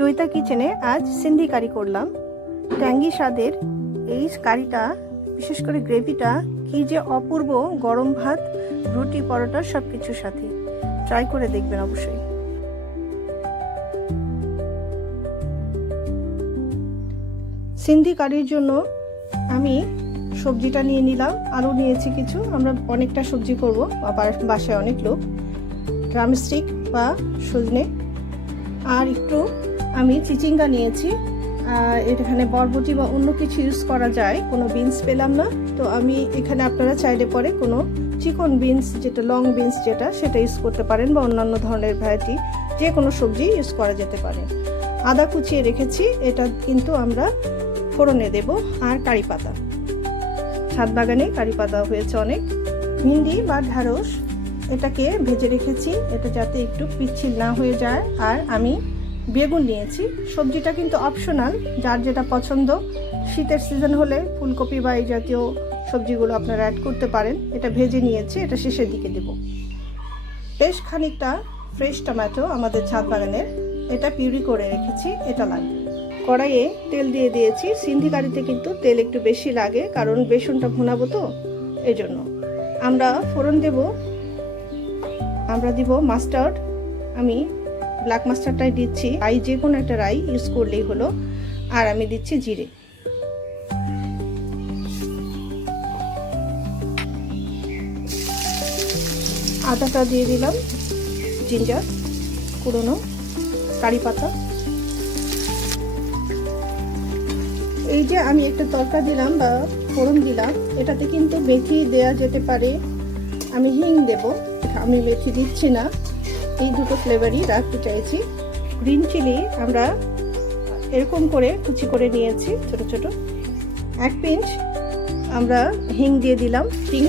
জয়িতা কিচেনে আজ সিন্ধি কারি করলাম। ট্যাঙ্গি স্বাদের এই কারিটা, বিশেষ করে গ্রেভিটা কি যে অপূর্ব, গরম ভাত, রুটি, পরোটা সব কিছুর সাথে ট্রাই করে দেখবেন অবশ্যই। সিন্ধি কারির জন্য আমি সবজিটা নিয়ে নিলাম। আলু নিয়েছি কিছু, আমরা অনেকটা সবজি করব, বাসায় অনেক লোক। ড্রামস্টিক বা সজনে, আর একটু আমি চিচিঙ্গা নিয়েছি। আর এখানে বরবটি বা অন্য কিছু ইউজ করা যায়, কোনো বিনস পেলাম না, তো আমি এখানে আপনারা চাইলে পরে কোনো চিকন বিনস, যেটা লং বিনস যেটা, সেটা ইউজ করতে পারেন, বা অন্যান্য ধরনের ভ্যারাইটি যে কোনো সবজি ইউজ করা যেতে পারে। আদা কুচিয়ে রেখেছি, এটা কিন্তু আমরা ফোড়নে দেব। আর কারি পাতা, ছাদ বাগানে কারি পাতা হয়েছে অনেক। ভিন্ডি বা ঢ্যাঁড়স, এটাকে ভেজে রেখেছি, এটা যাতে একটু পিচ্ছিল না হয়ে যায়। আর আমি বেগুন নিয়েছি। সবজিটা কিন্তু অপশনাল, যার যেটা পছন্দ। শীতের সিজন হলে ফুলকপি বা এই জাতীয় সবজিগুলো আপনারা অ্যাড করতে পারেন। এটা ভেজে নিয়েছি, এটা শেষের দিকে দেব। বেশ খানিকটা ফ্রেশ টমেটো আমাদের ছাদ বাগানের, এটা পিউরি করে রেখেছি, এটা লাগবে। কড়াইয়ে তেল দিয়ে দিয়েছি। সিন্ধি কারিতে কিন্তু তেল একটু বেশি লাগে, কারণ বেসনটা ভুনাবো তো, এই জন্য। আমরা ফোড়ন দেব, আমরা দিব মাস্টার্ড। আমি ব্ল্যাক মাস্টার্ডটাই দিচ্ছি, রাই যে কোনো একটা রাই ইউজ করলেই হলো। আর আমি দিচ্ছি জিরে। আদাটা দিয়ে দিলাম, জিঞ্জার কুড়োনো, কারি পাতা। এই যে আমি একটা তরকা দিলাম বা ফোড়ন দিলাম, এটাতে কিন্তু মেথি দেয়া যেতে পারে। আমি হিং দেব, আমি মেথি দিচ্ছি না। এই দুটো ফ্লেভারই রাখতে চাইছি। গ্রিন চিলি আমরা এরকম করে কুচি করে নিয়েছি ছোট ছোট। 1 পিঞ্চ আমরা হিং দিয়ে দিলাম। হিং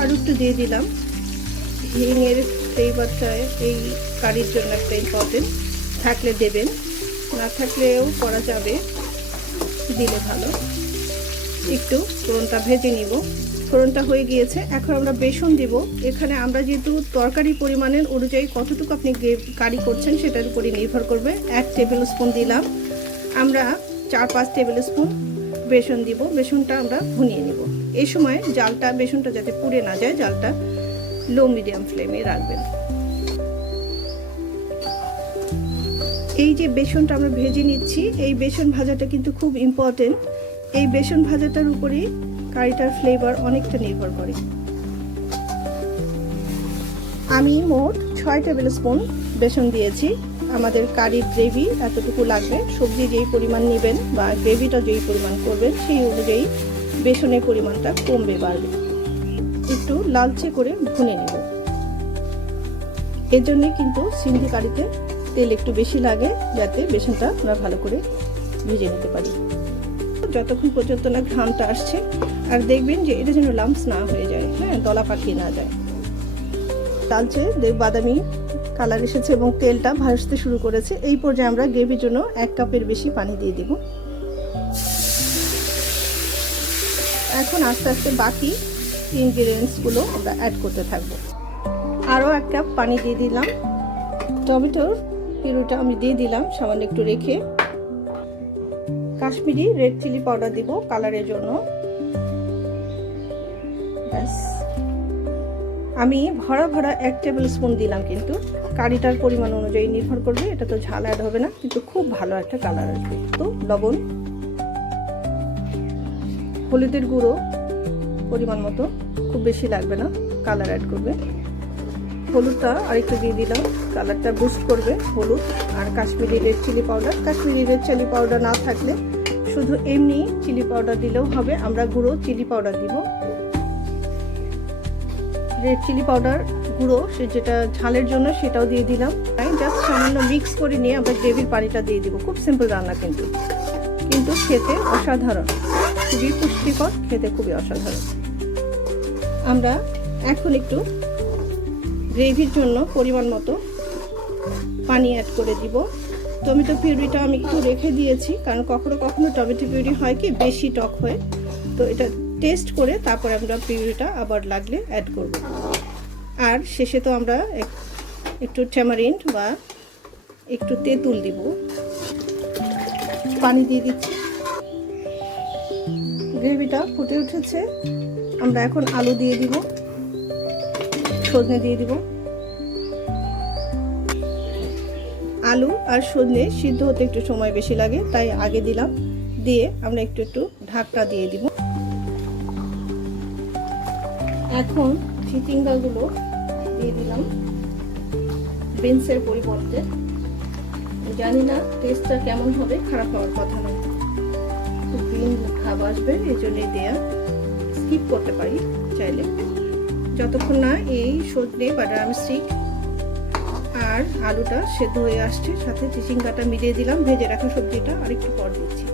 আর একটু দিয়ে দিলাম। হিংয়ের ফ্লেভারটা এই কারির জন্য একটা ইম্পর্টেন্ট, থাকলে দেবেন, না থাকলেও করা যাবে, দিলে ভালো। একটু ফোড়নটা ভেজে নিব। ফোড়নটা হয়ে গিয়েছে, এখন আমরা বেসন দিব। এখানে আমরা যেহেতু তরকারি পরিমাণের অনুযায়ী কতটুকু আপনি কারি করছেন সেটার উপরে নির্ভর করবে। 1 টেবিল স্পুন দিলাম। আমরা 4-5 টেবিল স্পুন বেসন দিব। বেসনটা আমরা ভুনিয়ে নিব। এই সময় জালটা, বেসনটা যাতে পুড়ে না যায়, জালটা লো মিডিয়াম ফ্লেমে রাখবেন। এই যে বেসনটা আমরা ভেজে নিচ্ছি, এই বেসন ভাজাটা কিন্তু খুব ইম্পর্টেন্ট। এই বেসন ভাজাটার উপরেই কারিটার ফ্লেভার অনেকটা নির্ভর করে। আমি মোট 6 টেবিল স্পুন বেসন দিয়েছি। আমাদের কারির গ্রেভি এতটুকু লাগবে। সবজি যেই পরিমাণ নেবেন বা গ্রেভিটা যেই পরিমাণ করবেন, সেই অনুযায়ী বেসনের পরিমাণটা কমবে বাড়বে। একটু লালচে করে ভুনে নেব। এর জন্যে কিন্তু সিন্ধি কারিতে তেল একটু বেশি লাগে, যাতে বেসনটা আমরা ভালো করে ভেজে নিতে পারি, যতক্ষণ পর্যন্ত না ঘ্রাণটা আসছে। আর দেখবেন যে এটা যেন লাম্পস না হয়ে যায়, হ্যাঁ, দলা পাকিয়ে না যায়। লালচে বাদামি কালার এসেছে এবং তেলটা ভাসতে শুরু করেছে। এই পর্যায়ে আমরা গ্রেভির জন্য 1 কাপের বেশি পানি দিয়ে দেব। এখন আস্তে আস্তে বাকি ইনগ্রিডিয়েন্টসগুলো আমরা অ্যাড করতে থাকবো। আরও 1 কাপ পানি দিয়ে দিলাম। টমেটোর পিউরিটা আমি দিয়ে দিলাম সামান্য একটু রেখে। কাশ্মীরি রেড চিলি পাউডার দিব কালারের জন্য। ব্যাস, আমি ভরা ভরা 1 টেবিল স্পুন দিলাম, কিন্তু কারিটার পরিমাণ অনুযায়ী নির্ভর করবে। এটা তো ঝাল অ্যাড হবে না, কিন্তু খুব ভালো একটা কালার আসবে। তো লবণ, হলুদের গুঁড়ো পরিমাণ মতো, খুব বেশি লাগবে না, কালার অ্যাড করবে। হলুদটা আরেকটু দিয়ে দিলাম, কালারটা বুস্ট করবে হলুদ। আর Kashmiri red chilli powder, Kashmiri red chilli powder না থাকলে শুধু এমনি চিলি পাউডার দিলেও হবে। আমরা গুঁড়ো চিলি পাউডার দিব। রেড চিলি পাউডার গুঁড়ো, সে যেটা ঝালের জন্য, সেটাও দিয়ে দিলাম। তাই জাস্ট সামান্য মিক্স করে নিয়ে আমরা গ্রেভির পানিটা দিয়ে দিব। খুব সিম্পল রান্না, কিন্তু খেতে অসাধারণ, খুবই পুষ্টিকর, খেতে খুবই অসাধারণ। আমরা এখন একটু গ্রেভির জন্য পরিমাণ মতো পানি অ্যাড করে দিব। টমেটো পিউরিটা আমি একটু রেখে দিয়েছি, কারণ কখনো কখনো টমেটো পিউরি হয় কি বেশি টক হয়, তো এটা টেস্ট করে তারপরে আমরা পিউরিটা আবার লাগলে অ্যাড করব। আর শেষে তো আমরা একটু ট্যামারিন্ড বা একটু তেঁতুল দিব। পানি দিয়ে দিচ্ছি। গ্রেভিটা ফুটে উঠেছে, আমরা এখন আলু দিয়ে দিব, সজনে দিয়ে দিব। আলু আর সজনে সিদ্ধ হতে একটু সময় বেশি লাগে, তাই আগে দিলাম। দিয়ে আমরা একটু একটু ঢাকনা দিয়ে দিব। এখন চিচিঙ্গাগুলো দিয়ে দিলাম বিনসের পরিবর্তে। জানি না টেস্টটা কেমন হবে, খারাপ হওয়ার কথা নয়, খুব বিন ভাব আসবে, এই জন্যই দেয়া। স্কিপ করতে পারি চাইলে, যতক্ষণ না এই সজনে বা ড্রামস্টিক আর আলুটা সেদ্ধ হয়ে আসছে। সাথে চিচিঙ্গাটা মিলিয়ে দিলাম, ভেজে রাখা সবজিটা আর একটু পর দিচ্ছি।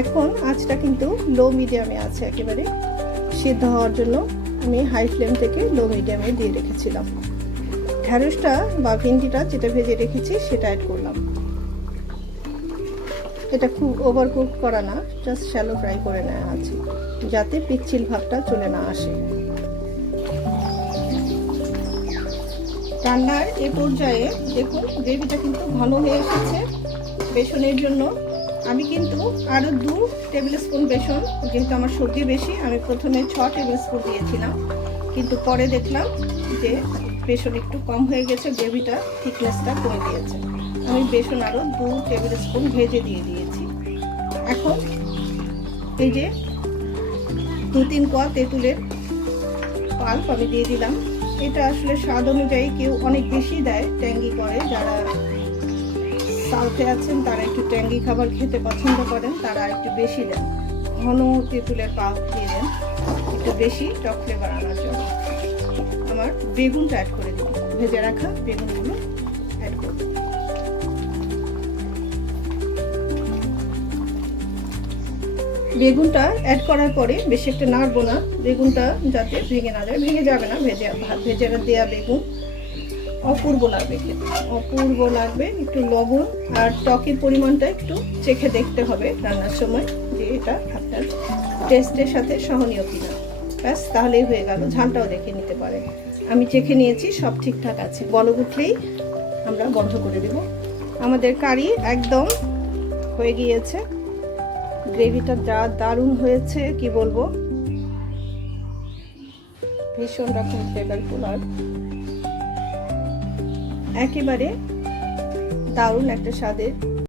এখন আঁচটা কিন্তু লো মিডিয়ামে আছে একেবারে। সিদ্ধ হওয়ার জন্য আমি হাই ফ্লেম থেকে লো মিডিয়ামে দিয়ে রেখেছিলাম। ঢ্যাঁড়সটা বা ভিন্ডিটা যেটা ভেজে রেখেছি সেটা অ্যাড করলাম। এটা খুব ওভার কুক করা না, জাস্ট শ্যালো ফ্রাই করে নেওয়া আছে, যাতে পিচ্ছিল ভাবটা চলে না আসে। রান্নার এই পর্যায়ে দেখুন গ্রেভিটা কিন্তু ঘন হয়ে এসেছে। বেসনের জন্য আমি কিন্তু আরও 2 টেবিল স্পুন বেসন, যেহেতু আমার সবজি বেশি, আমি প্রথমে 6 টেবিল স্পুন দিয়েছিলাম, কিন্তু পরে দেখলাম যে বেসন একটু কম হয়ে গেছে, গ্রেভিটা থিকনেসটা কমে দিয়েছে। আমি বেসন আরও 2 টেবিল স্পুন ভেজে দিয়ে দিয়েছি। এখন এই যে 2-3 কোয়া তেঁতুলের পাল্প আমি দিয়ে দিলাম। এটা আসলে স্বাদ অনুযায়ী কেউ অনেক বেশি দেয়, ট্যাঙ্গি করে। যারা সাউথে আছেন তারা একটু ট্যাঙ্গি খাবার খেতে পছন্দ করেন, তারা একটু বেশি দেন। ঘন তেঁতুলের পাল্প দিয়ে দেন একটু বেশি টক ফ্লেভার আনার জন্য। আমার বেগুনটা অ্যাড করে দিই, ভেজে রাখা বেগুনগুলো অ্যাড করব। বেগুনটা অ্যাড করার পরে বেশি একটা নাড়বো না, বেগুনটা যাতে ভেঙে না যায়। ভেঙে যাবে না, ভেজে দেওয়া বেগুন অপূর্ব লাগবে খেতে, অপূর্ব লাগবে। একটু লবণ আর টকের পরিমাণটা একটু চেখে দেখতে হবে রান্নার সময়, যে এটা আপনার টেস্টের সাথে সহনীয় কিনা। ব্যাস, তাহলেই হয়ে গেল। ঝালটাও দেখে নিতে পারে, আমি চেখে নিয়েছি, সব ঠিকঠাক আছে। বলক উঠলেই আমরা বন্ধ করে দেব। আমাদের কারি একদম হয়ে গিয়েছে। গ্রেভিটা যা দারুণ হয়েছে কি বলবো, ভীষণ রকম ফ্লেভারফুল আর একেবারে দারুণ একটা স্বাদের